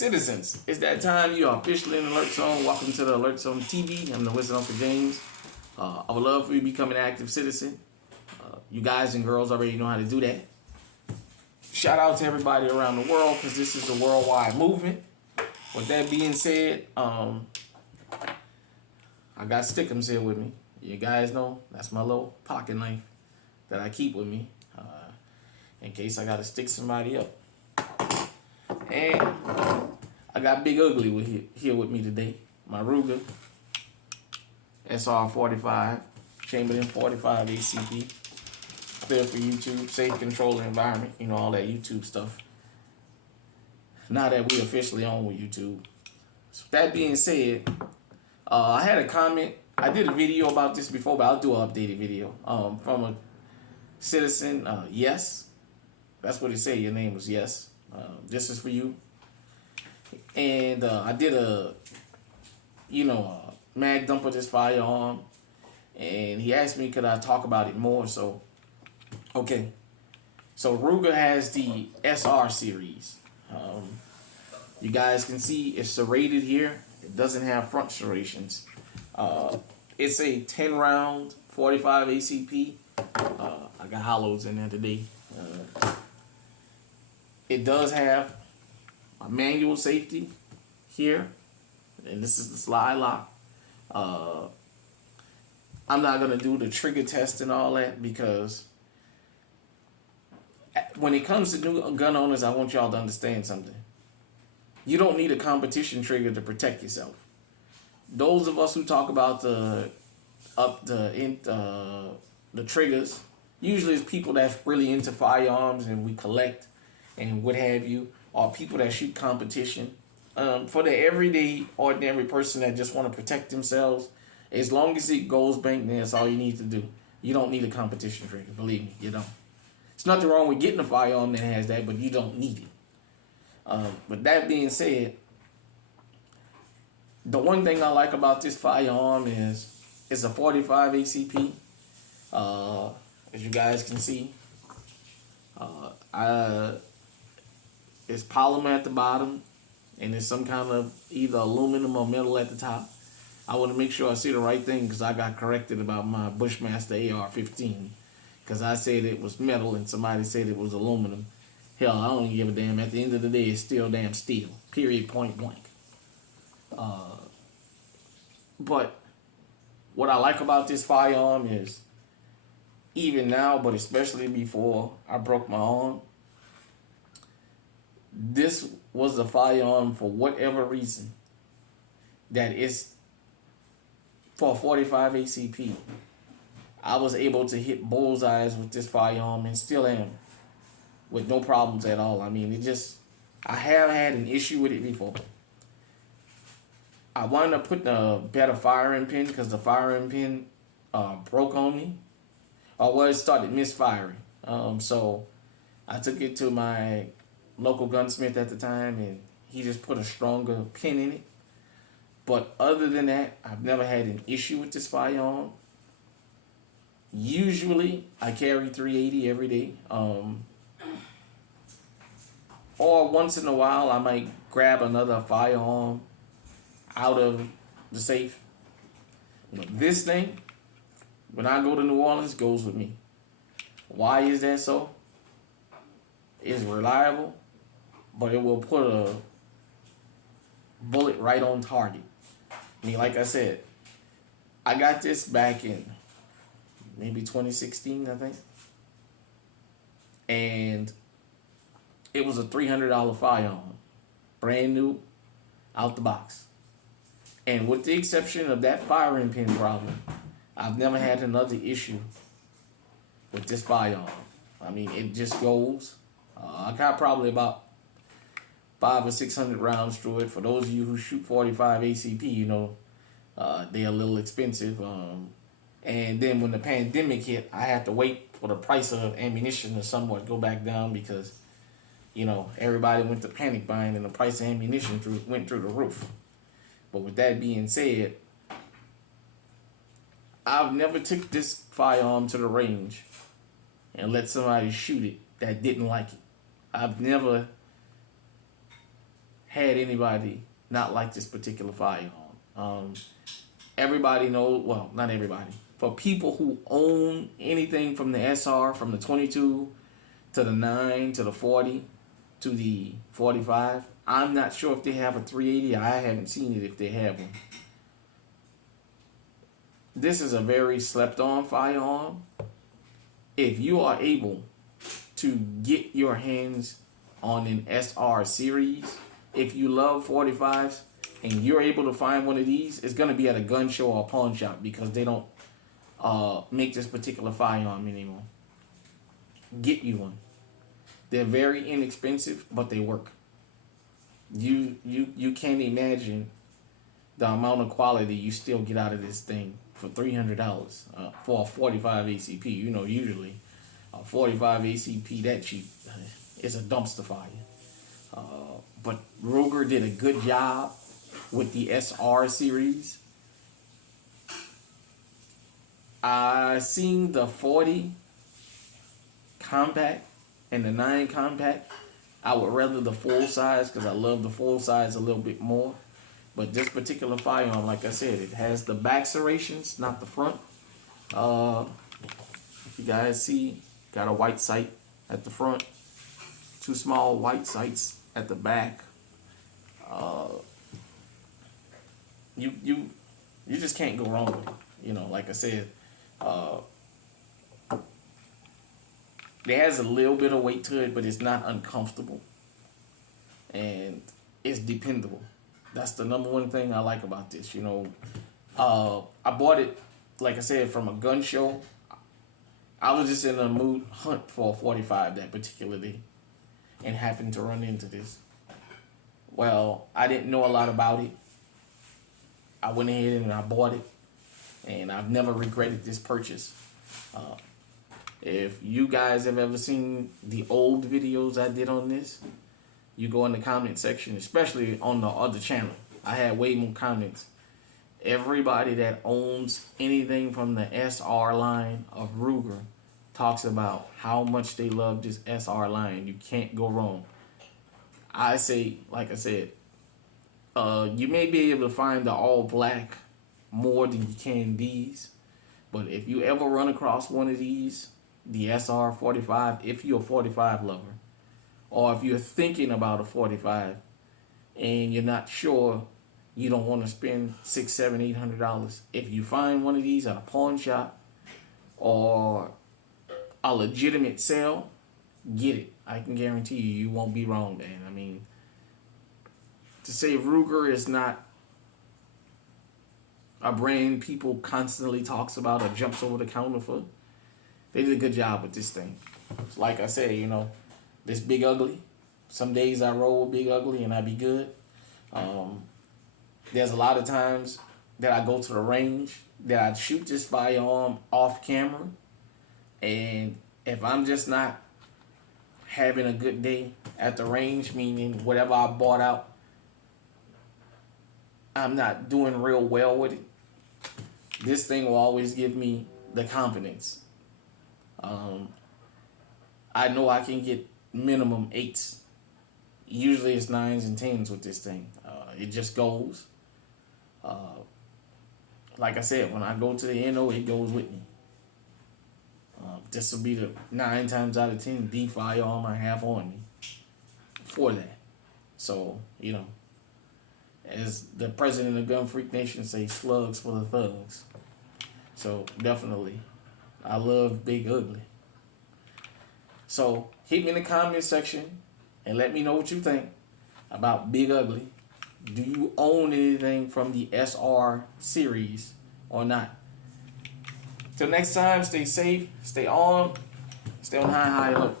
Citizens, it's that time. You are officially in the Alert Zone. Welcome to the Alert Zone TV. I'm the Wizard Uncle James. I would love for you to become an active citizen. You guys and girls already know how to do that. Shout out to everybody around the world because this is a worldwide movement. With that being said, I got Stickums here with me. You guys know that's my little pocket knife that I keep with me in case I got to stick somebody up. And I got Big Ugly here with me today. My Ruger SR45 Chamberlain 45 ACP. Clear for YouTube, safe controlling environment, you know, all that YouTube stuff. Now that we officially on with YouTube. So that being said, I had a comment. I did a video about this before, but I'll do an updated video from a citizen. Yes, that's what it said. Your name was Yes. This is for you. And I did a mag dump of this firearm, and he asked me could I talk about it more. So, okay. So Ruger has the SR series. You guys can see it's serrated here. It doesn't have front serrations. It's a 10 round 45 ACP. I got hollows in there today. It does have a manual safety here, and this is the slide lock. I'm not gonna do the trigger test and all that because when it comes to new gun owners, I want y'all to understand something. You don't need a competition trigger to protect yourself. Those of us who talk about the triggers, usually it's people that's really into firearms and we collect and what have you, or people that shoot competition. For the everyday, ordinary person that just want to protect themselves, as long as it goes bang, then that's all you need to do. You don't need a competition trigger, believe me, you don't. There's nothing wrong with getting a firearm that has that, but you don't need it. With that being said, the one thing I like about this firearm is it's a 45 ACP. As you guys can see, it's polymer at the bottom, and there's some kind of either aluminum or metal at the top. I want to make sure I see the right thing because I got corrected about my Bushmaster AR-15 because I said it was metal and somebody said it was aluminum. Hell, I don't give a damn. At the end of the day, it's still damn steel. Period, point blank. But what I like about this firearm is, even now, but especially before I broke my arm, this was a firearm for whatever reason that is for 45 ACP. I was able to hit bullseyes with this firearm and still am with no problems at all. I mean, I have had an issue with it before. I wound up putting a better firing pin because the firing pin broke on me. Or it started misfiring. So I took it to my local gunsmith at the time, and he just put a stronger pin in it. But other than that, I've never had an issue with this firearm. Usually, I carry 380 every day. Or once in a while, I might grab another firearm out of the safe. This thing, when I go to New Orleans, goes with me. Why is that so? It's reliable, but it will put a bullet right on target. I mean, like I said, I got this back in maybe 2016, I think. And it was a $300 firearm. Brand new, out the box. And with the exception of that firing pin problem, I've never had another issue with this firearm. I mean, it just goes. I got probably about 500 or 600 rounds through it. For those of you who shoot 45 ACP, you know, they're a little expensive. And then when the pandemic hit, I had to wait for the price of ammunition to somewhat go back down because, you know, everybody went to panic buying and the price of ammunition went through the roof. But with that being said, I've never took this firearm to the range and let somebody shoot it that didn't like it. I've never had anybody not like this particular firearm. Everybody knows, well, not everybody. For people who own anything from the SR, from the 22 to the 9 to the 40 to the 45, I'm not sure if they have a 380. I haven't seen it if they have one. This is a very slept on firearm. If you are able to get your hands on an SR series, if you love 45s and you're able to find one of these, it's going to be at a gun show or a pawn shop because they don't make this particular firearm anymore. Get you one. They're very inexpensive, but they work. You can't imagine the amount of quality you still get out of this thing for $300 for a 45 ACP. You know, usually a 45 ACP that cheap is a dumpster fire. But Ruger did a good job with the SR series. I seen the 40 compact and the 9 compact. I would rather the full size because I love the full size a little bit more. But this particular firearm, like I said, it has the back serrations, not the front. If you guys see, got a white sight at the front, 2 small white sights at the back. You just can't go wrong with it. You know, like I said, it has a little bit of weight to it, but it's not uncomfortable, and it's dependable. That's the number one thing I like about this. You know, I bought it, like I said, from a gun show. I was just in a mood hunt for a 45 that particular day and happened to run into this. Well, I didn't know a lot about it. I went ahead and I bought it, and I've never regretted this purchase. If you guys have ever seen the old videos I did on this, you go in the comment section, especially on the other channel. I had way more comments. Everybody that owns anything from the SR line of Ruger talks about how much they love this SR line. You can't go wrong. I say, like I said, you may be able to find the all black more than you can these. But if you ever run across one of these, the SR45, if you're a 45 lover, or if you're thinking about a 45 and you're not sure, you don't want to spend $600, $700, $800. If you find one of these at a pawn shop or a legitimate sale, get it. I can guarantee you won't be wrong, man. I mean, to say Ruger is not a brand people constantly talks about or jumps over the counter for, they did a good job with this thing. So like I said, you know, this Big Ugly, some days I roll Big Ugly and I be good. There's a lot of times that I go to the range that I shoot this firearm off camera, and if I'm just not having a good day at the range, meaning whatever I bought out, I'm not doing real well with it, this thing will always give me the confidence. I know I can get minimum 8s. Usually it's 9s and 10s with this thing. It just goes. Like I said, when I go to the NO, it goes with me. This will be the 9 times out of 10 D firearm I have on me for that. So, you know, as the president of Gun Freak Nation say, slugs for the thugs. So definitely, I love Big Ugly. So hit me in the comment section and let me know what you think about Big Ugly. Do you own anything from the SR series or not? Till next time, stay safe, stay on high, high, low.